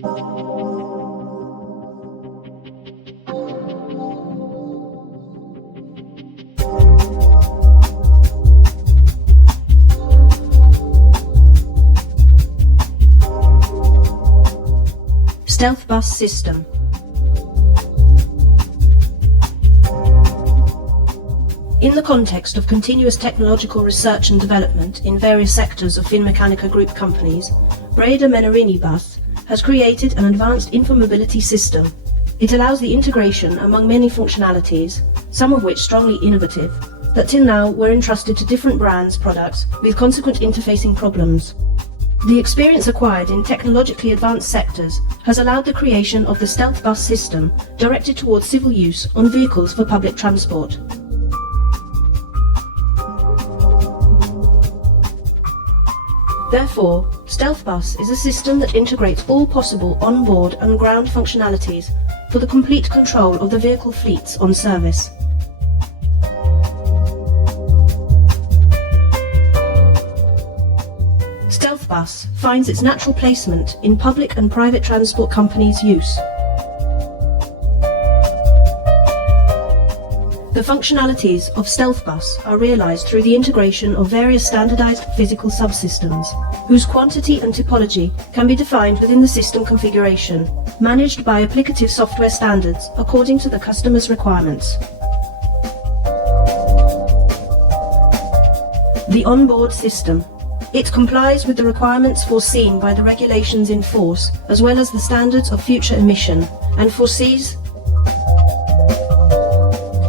Stealth bus system. In the context of continuous technological research and development in various sectors of Finmeccanica Group companies, Breda Menarini Bus has created an advanced infomobility system. It allows the integration among many functionalities, some of which strongly innovative, that till now were entrusted to different brands' products with consequent interfacing problems. The experience acquired in technologically advanced sectors has allowed the creation of the Stealth bus system directed towards civil use on vehicles for public transport. Therefore, Stealth bus is a system that integrates all possible on-board and ground functionalities for the complete control of the vehicle fleets on service. Stealth bus finds its natural placement in public and private transport companies' use. The functionalities of Stealth bus are realized through the integration of various standardized physical subsystems, whose quantity and topology can be defined within the system configuration, managed by applicative software standards according to the customer's requirements. The onboard system. It complies with the requirements foreseen by the regulations in force, as well as the standards of future emission, and foresees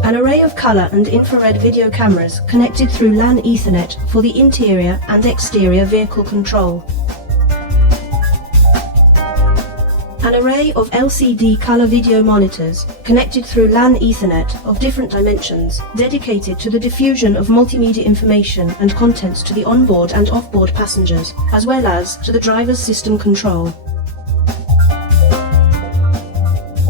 an array of color and infrared video cameras connected through LAN Ethernet for the interior and exterior vehicle control. An array of LCD color video monitors connected through LAN Ethernet of different dimensions, dedicated to the diffusion of multimedia information and contents to the onboard and offboard passengers, as well as to the driver's system control.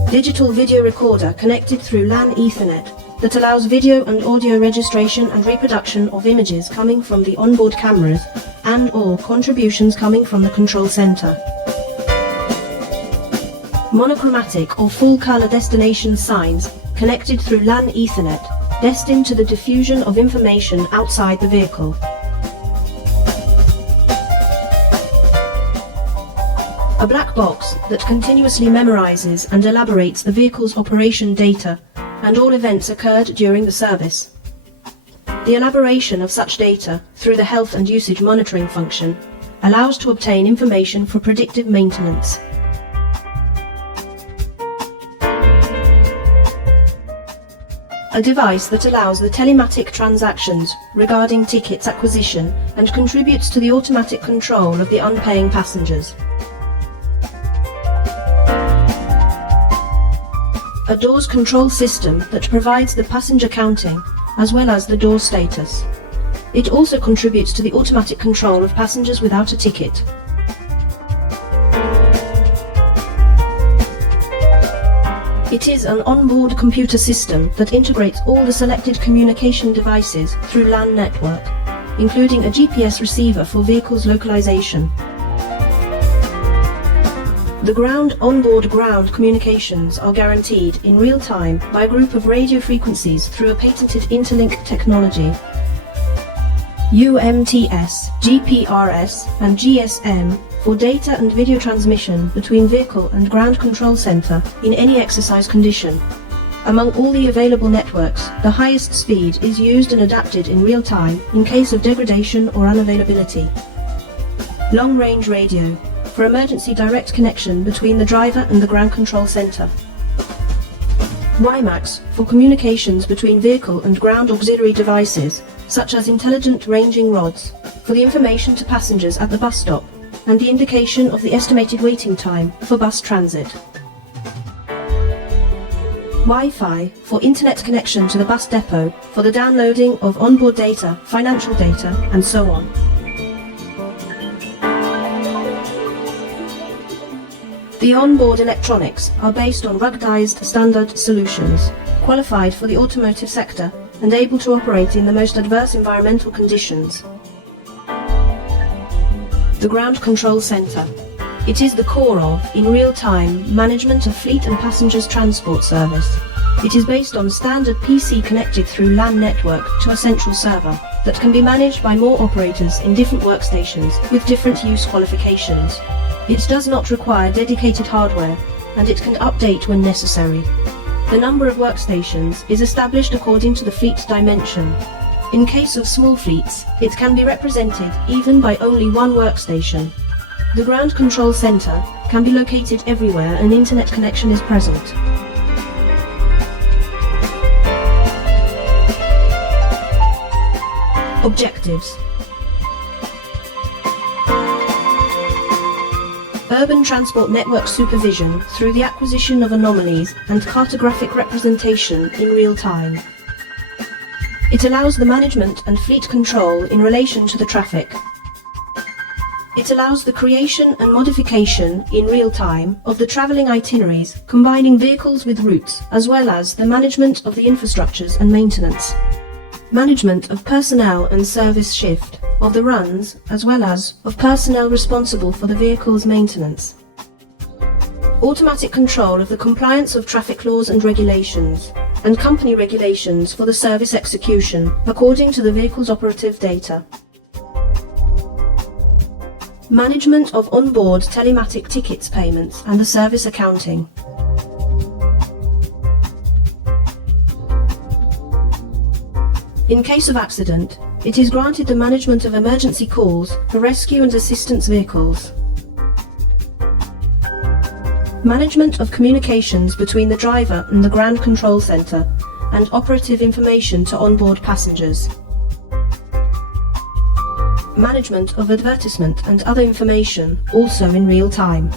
Digital video recorder connected through LAN Ethernet that allows video and audio registration and reproduction of images coming from the onboard cameras and/or contributions coming from the control center. Monochromatic or full-color destination signs connected through LAN Ethernet, destined to the diffusion of information outside the vehicle. A black box that continuously memorizes and elaborates the vehicle's operation data and all events occurred during the service. The elaboration of such data through the health and usage monitoring function allows to obtain information for predictive maintenance. A device that allows the telematic transactions regarding tickets acquisition and contributes to the automatic control of the unpaying passengers. A doors control system that provides the passenger counting as well as the door status. It also contributes to the automatic control of passengers without a ticket. It is an onboard computer system that integrates all the selected communication devices through LAN network, including a GPS receiver for vehicles localization. The onboard ground communications are guaranteed in real time by a group of radio frequencies through a patented interlink technology. UMTS, GPRS and GSM for data and video transmission between vehicle and ground control center in any exercise condition. Among all the available networks, the highest speed is used and adapted in real time in case of degradation or unavailability. Long-range radio for emergency direct connection between the driver and the ground control center. WiMAX for communications between vehicle and ground auxiliary devices, such as intelligent ranging rods, for the information to passengers at the bus stop and the indication of the estimated waiting time for bus transit. Wi-Fi for internet connection to the bus depot for the downloading of onboard data, financial data, and so on. The onboard electronics are based on ruggedized standard solutions, qualified for the automotive sector and able to operate in the most adverse environmental conditions. The ground control center. It is the core of, in real time, management of fleet and passengers transport service. It is based on standard PC connected through LAN network to a central server that can be managed by more operators in different workstations with different use qualifications. It does not require dedicated hardware, and it can update when necessary. The number of workstations is established according to the fleet dimension. In case of small fleets, it can be represented even by only one workstation. The ground control center can be located everywhere an internet connection is present. Objectives. Urban transport network supervision through the acquisition of anomalies and cartographic representation in real time. It allows the management and fleet control in relation to the traffic. It allows the creation and modification in real time of the travelling itineraries, combining vehicles with routes, as well as the management of the infrastructures and maintenance. Management of personnel and service shift, of the runs, as well as of personnel responsible for the vehicle's maintenance. Automatic control of the compliance of traffic laws and regulations, and company regulations for the service execution, according to the vehicle's operative data. Management of onboard telematic tickets payments and the service accounting. In case of accident, it is granted the management of emergency calls for rescue and assistance vehicles. Management of communications between the driver and the ground control center, and operative information to onboard passengers. Management of advertisement and other information, also in real time.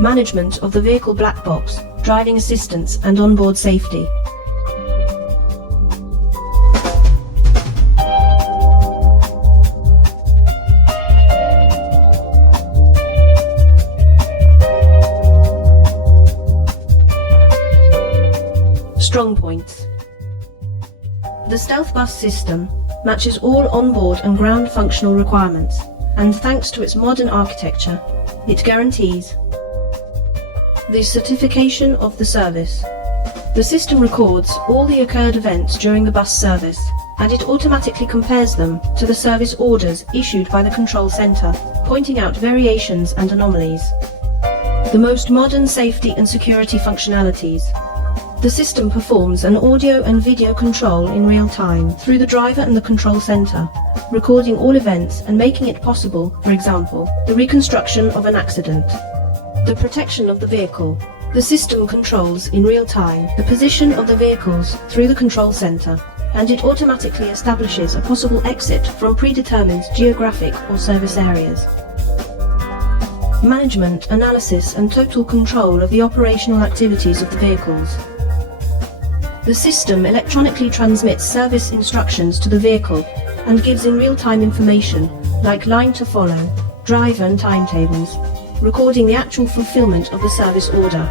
Management of the vehicle black box, driving assistance and onboard safety. Strong points. The stealth bus system matches all onboard and ground functional requirements, and thanks to its modern architecture, it guarantees the certification of the service. The system records all the occurred events during the bus service, and it automatically compares them to the service orders issued by the control center, pointing out variations and anomalies. The most modern safety and security functionalities. The system performs an audio and video control in real time through the driver and the control center, recording all events and making it possible, for example, the reconstruction of an accident. The protection of the vehicle. The system controls in real time the position of the vehicles through the control center, and it automatically establishes a possible exit from predetermined geographic or service areas. Management, analysis and total control of the operational activities of the vehicles. The system electronically transmits service instructions to the vehicle and gives in real-time information like line to follow, driver and timetables, recording the actual fulfillment of the service order.